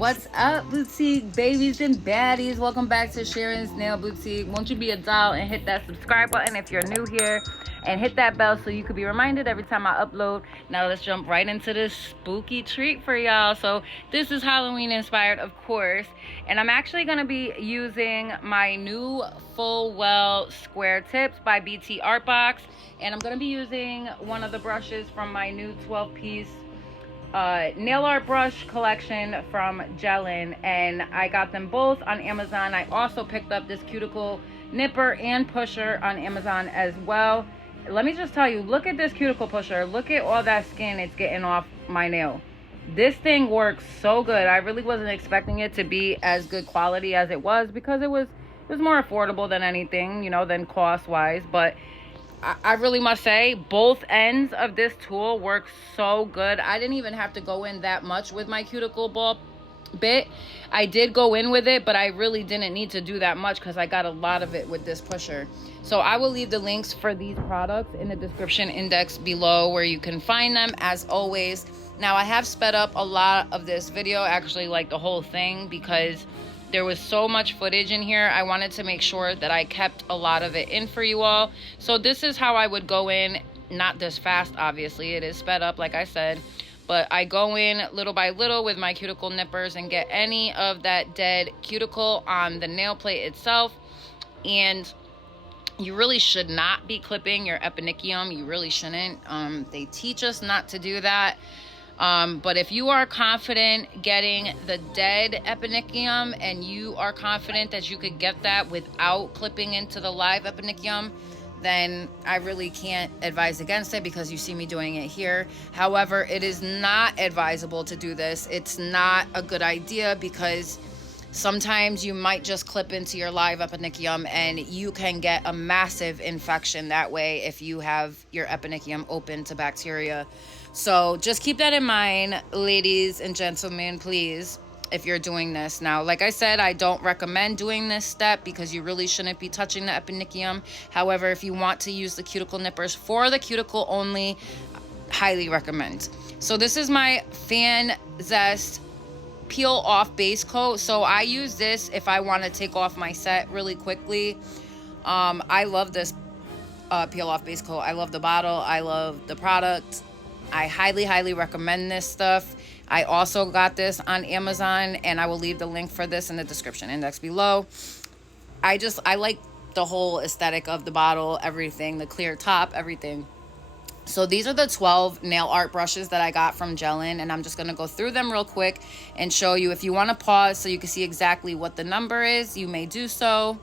What's up, boutique babies and baddies? Welcome back to Sharon's Nail Boutique. Won't you be a doll and hit that subscribe button if you're new here, and hit that bell so you could be reminded every time I upload. Now let's jump right into this spooky treat for y'all. So this is Halloween inspired, of course, and I'm actually going to be using my new Full Well square tips by Btartbox, and I'm going to be using one of the brushes from my new 12-piece nail art brush collection from Gellen, and I got them both on Amazon. I also picked up this cuticle nipper and pusher on Amazon as well. Let me just tell you, look at this cuticle pusher. Look at all that skin it's getting off my nail. This thing works so good. I really wasn't expecting it to be as good quality as it was, because it was more affordable than anything, you know, than cost wise. But I really must say, both ends of this tool work so good. I didn't even have to go in that much with my cuticle ball bit. I did go in with it, but I really didn't need to do that much because I got a lot of it with this pusher. So I will leave the links for these products in the description index below where you can find them, as always. Now, I have sped up a lot of this video, actually like the whole thing, because there was so much footage in here. I wanted to make sure that I kept a lot of it in for you all. So this is how I would go in, not this fast, obviously. It is sped up, like I said. But I go in little by little with my cuticle nippers and get any of that dead cuticle on the nail plate itself. And you really should not be clipping your epinicium. You really shouldn't. They teach us not to do that. But if you are confident getting the dead epinicium, and you are confident that you could get that without clipping into the live epinicium, then I really can't advise against it, because you see me doing it here. However, it is not advisable to do this. It's not a good idea, because sometimes you might just clip into your live epinicium and you can get a massive infection that way if you have your epinicium open to bacteria. So just keep that in mind, ladies and gentlemen, please, if you're doing this. Now, like I said, I don't recommend doing this step because you really shouldn't be touching the epinicium. However, if you want to use the cuticle nippers for the cuticle only, highly recommend. So this is my FZANEST peel off base coat. So I use this if I want to take off my set really quickly. I love this peel off base coat. I love the bottle. I love the product. I highly recommend this stuff. I also got this on Amazon, and I will leave the link for this in the description index below. I like the whole aesthetic of the bottle, everything, the clear top, everything. So these are the 12 nail art brushes that I got from Gellen, and I'm just going to go through them real quick and show you. If you want to pause so you can see exactly what the number is, you may do so.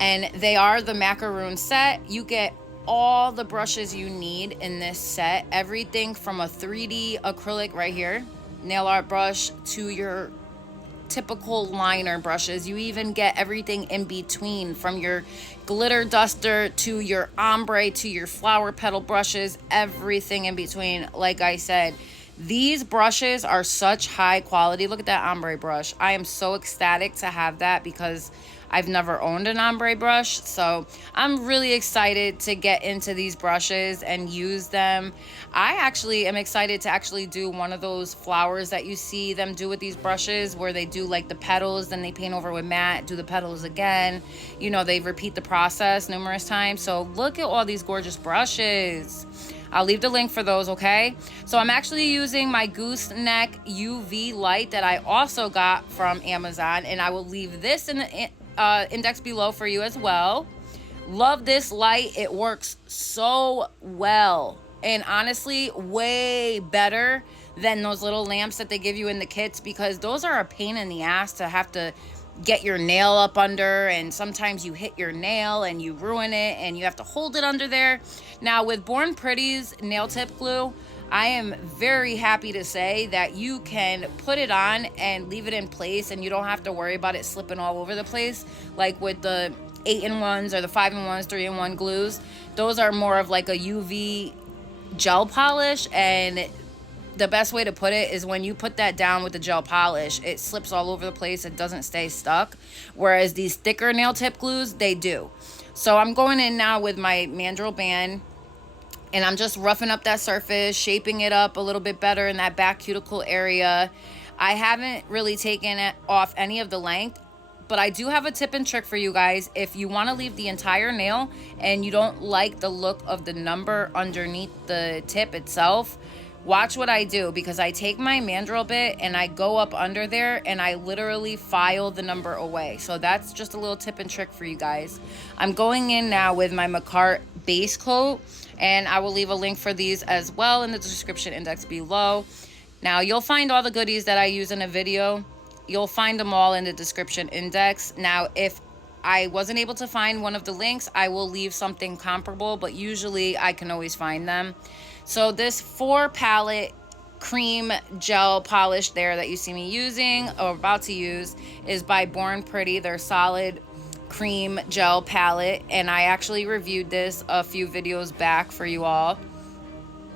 And they are the Macaron set. You get all the brushes you need in this set, everything from a 3D acrylic right here nail art brush to your typical liner brushes. You even get everything in between, from your glitter duster to your ombre to your flower petal brushes, everything in between. Like I said, these brushes are such high quality. Look at that ombre brush. I am so ecstatic to have that, because I've never owned an ombre brush, so I'm really excited to get into these brushes and use them. I actually am excited to actually do one of those flowers that you see them do with these brushes, where they do like the petals, then they paint over with matte, do the petals again. You know, they repeat the process numerous times. So look at all these gorgeous brushes. I'll leave the link for those, okay? So I'm actually using my Gooseneck UV light that I also got from Amazon, and I will leave this in the index below for you as well. Love this light. It works so well, and honestly, way better than those little lamps that they give you in the kits, because those are a pain in the ass to have to get your nail up under, and sometimes you hit your nail and you ruin it and you have to hold it under there. Now with Bornprettystore nail tip glue, I am very happy to say that you can put it on and leave it in place, and you don't have to worry about it slipping all over the place like with the 8-in-1s or the 5-in-1s, 3-in-1 glues. Those are more of like a UV gel polish, and the best way to put it is when you put that down with the gel polish, it slips all over the place. It doesn't stay stuck, whereas these thicker nail tip glues, they do. So I'm going in now with my mandrel band, and I'm just roughing up that surface, shaping it up a little bit better in that back cuticle area. I haven't really taken it off any of the length, but I do have a tip and trick for you guys. If you want to leave the entire nail and you don't like the look of the number underneath the tip itself, watch what I do, because I take my mandrel bit and I go up under there and I literally file the number away. So that's just a little tip and trick for you guys. I'm going in now with my Makartt base coat, and I will leave a link for these as well in the description index below. Now you'll find all the goodies that I use in a video. You'll find them all in the description index. Now, if I wasn't able to find one of the links, I will leave something comparable, but usually I can always find them. So this 4 palette cream gel polish there that you see me using or about to use is by Bornprettystore, their solid cream gel palette. And I actually reviewed this a few videos back for you all.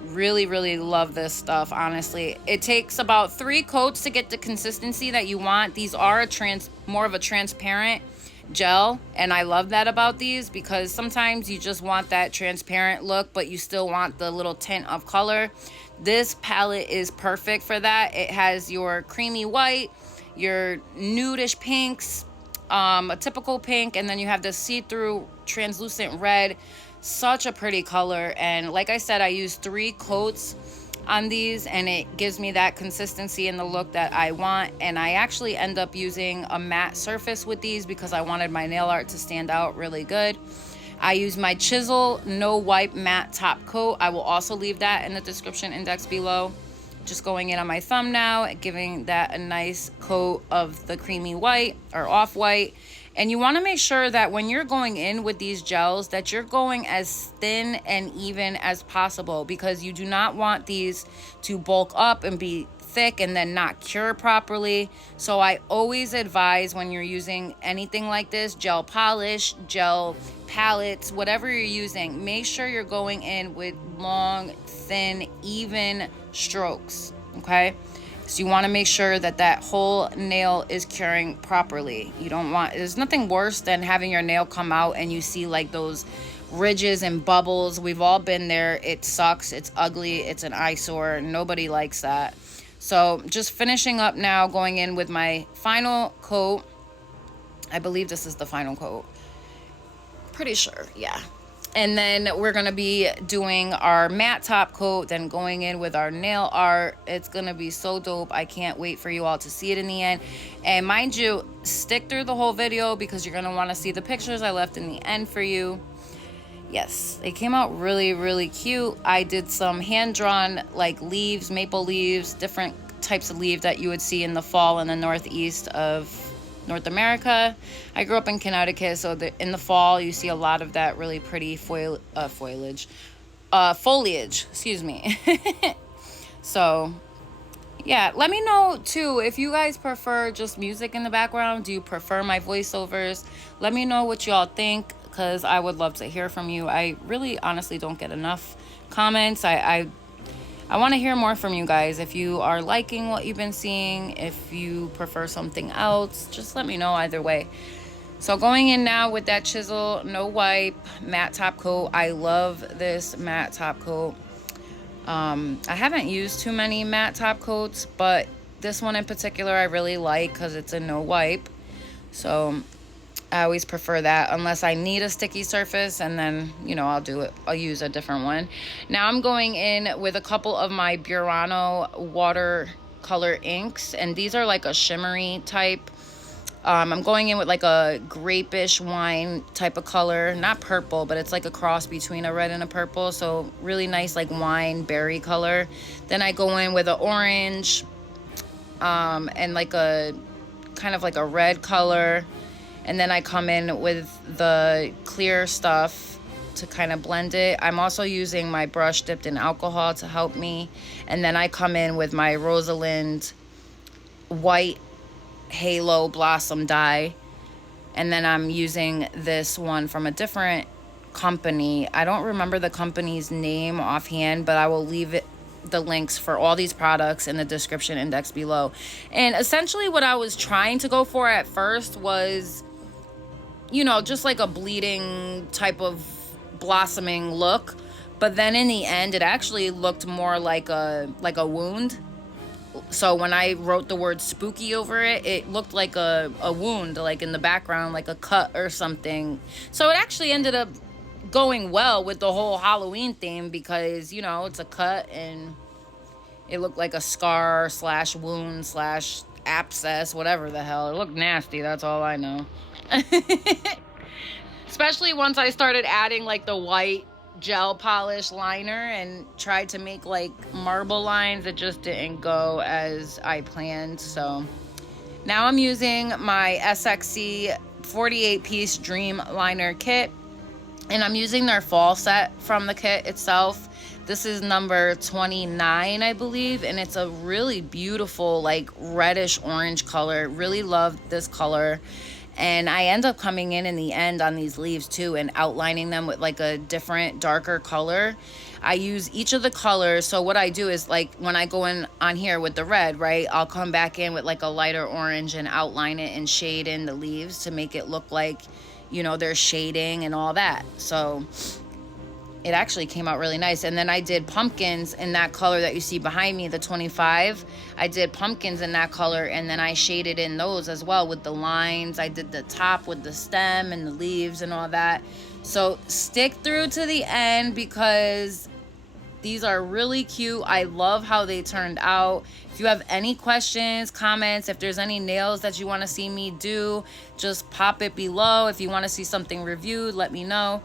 Really love this stuff, honestly. It takes about 3 coats to get the consistency that you want. These are more of a transparent gel, and I love that about these, because sometimes you just want that transparent look but you still want the little tint of color. This palette is perfect for that. It has your creamy white, your nudish pinks, a typical pink, and then you have the see-through translucent red. Such a pretty color. And like I said, I use 3 coats on these, and it gives me that consistency and the look that I want. And I actually end up using a matte surface with these because I wanted my nail art to stand out really good. I use my Chisel no wipe matte top coat. I will also leave that in the description index below. Just going in on my thumb now, giving that a nice coat of the creamy white or off-white. And you want to make sure that when you're going in with these gels that you're going as thin and even as possible, because you do not want these to bulk up and be thick and then not cure properly. So I always advise, when you're using anything like this, gel polish, gel palettes, whatever you're using, make sure you're going in with long, thin, even strokes, okay? So you want to make sure that that whole nail is curing properly. You don't want, there's nothing worse than having your nail come out and you see like those ridges and bubbles. We've all been there. It sucks. It's ugly. It's an eyesore. Nobody likes that. So just finishing up now, going in with my final coat. I believe this is the final coat. Pretty sure, yeah. And then we're going to be doing our matte top coat, then going in with our nail art. It's going to be so dope. I can't wait for you all to see it in the end. And mind you, stick through the whole video because you're going to want to see the pictures I left in the end for you. Yes, it came out really cute. I did some hand-drawn like leaves, maple leaves, different types of leaves that you would see in the fall in the northeast of North America. I grew up in Connecticut, so in the fall you see a lot of that really pretty foliage, excuse me. So yeah, let me know too if you guys prefer just music in the background. Do you prefer my voiceovers? Let me know what y'all think, because I would love to hear from you. I really honestly don't get enough comments. I want to hear more from you guys. If you are liking what you've been seeing, if you prefer something else, just let me know either way. So going in now with that Chisel no wipe matte top coat. I love this matte top coat. I haven't used too many matte top coats, but this one in particular I really like because it's a no wipe. So I always prefer that unless I need a sticky surface, and then, you know, I'll use a different one. Now I'm going in with a couple of my Burano watercolor inks, and these are like a shimmery type. I'm going in with like a grapish wine type of color, not purple, but it's like a cross between a red and a purple. So really nice like wine berry color. Then I go in with an orange, and like a kind of like a red color. And then I come in with the clear stuff to kind of blend it. I'm also using my brush dipped in alcohol to help me. And then I come in with my Rosalind white halo blossom dye. And then I'm using this one from a different company. I don't remember the company's name offhand, but I will leave the links for all these products in the description index below. And essentially what I was trying to go for at first was, you know, just like a bleeding type of blossoming look, but then in the end it actually looked more like a wound. So when I wrote the word spooky over it, it looked like a wound, like in the background, like a cut or something. So it actually ended up going well with the whole Halloween theme because, you know, it's a cut and it looked like a scar slash wound slash abscess, whatever the hell. It looked nasty, that's all I know. Especially once I started adding like the white gel polish liner and tried to make like marble lines. It just didn't go as I planned. So now I'm using my SXC 48 piece Dream Liner kit, and I'm using their fall set from the kit itself. This is number 29, I believe, and it's a really beautiful like reddish orange color. Really love this color. And I end up coming in the end on these leaves too and outlining them with like a different darker color. I use each of the colors. So what I do is like when I go in on here with the red, right, I'll come back in with like a lighter orange and outline it and shade in the leaves to make it look like, you know, there's shading and all that. So it actually came out really nice. And then I did pumpkins in that color that you see behind me, the 25. I did pumpkins in that color, and then I shaded in those as well with the lines. I did the top with the stem and the leaves and all that. So stick through to the end because these are really cute. I love how they turned out. If you have any questions, comments, if there's any nails that you want to see me do, just pop it below. If you want to see something reviewed, let me know.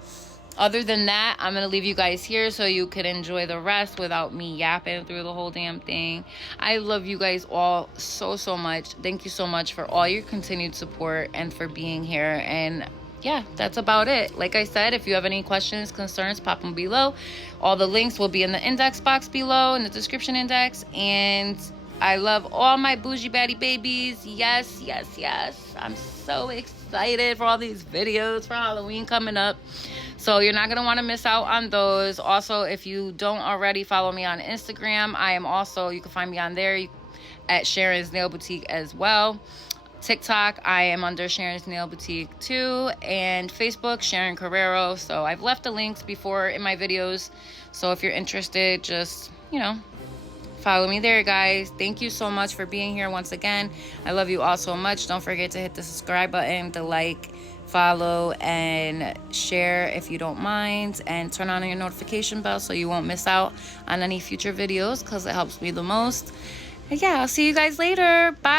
Other than that, I'm going to leave you guys here so you could enjoy the rest without me yapping through the whole damn thing. I love you guys all so, so much. Thank you so much for all your continued support and for being here. And yeah, that's about it. Like I said, if you have any questions, concerns, pop them below. All the links will be in the index box below, in the description index. And I love all my bougie baddie babies. Yes, yes, yes. I'm so excited for all these videos for Halloween coming up. So you're not going to want to miss out on those. Also, if you don't already follow me on Instagram, I am also, you can find me on there at Sharon's Nail Boutique as well. TikTok, I am under Sharon's Nail Boutique too. And Facebook, Sharon Carrero. So I've left the links before in my videos. So if you're interested, just, you know, follow me there, guys. Thank you so much for being here once again. I love you all so much. Don't forget to hit the subscribe button, the like, follow, and share if you don't mind, and turn on your notification bell so you won't miss out on any future videos because it helps me the most. And yeah, I'll see you guys later. Bye.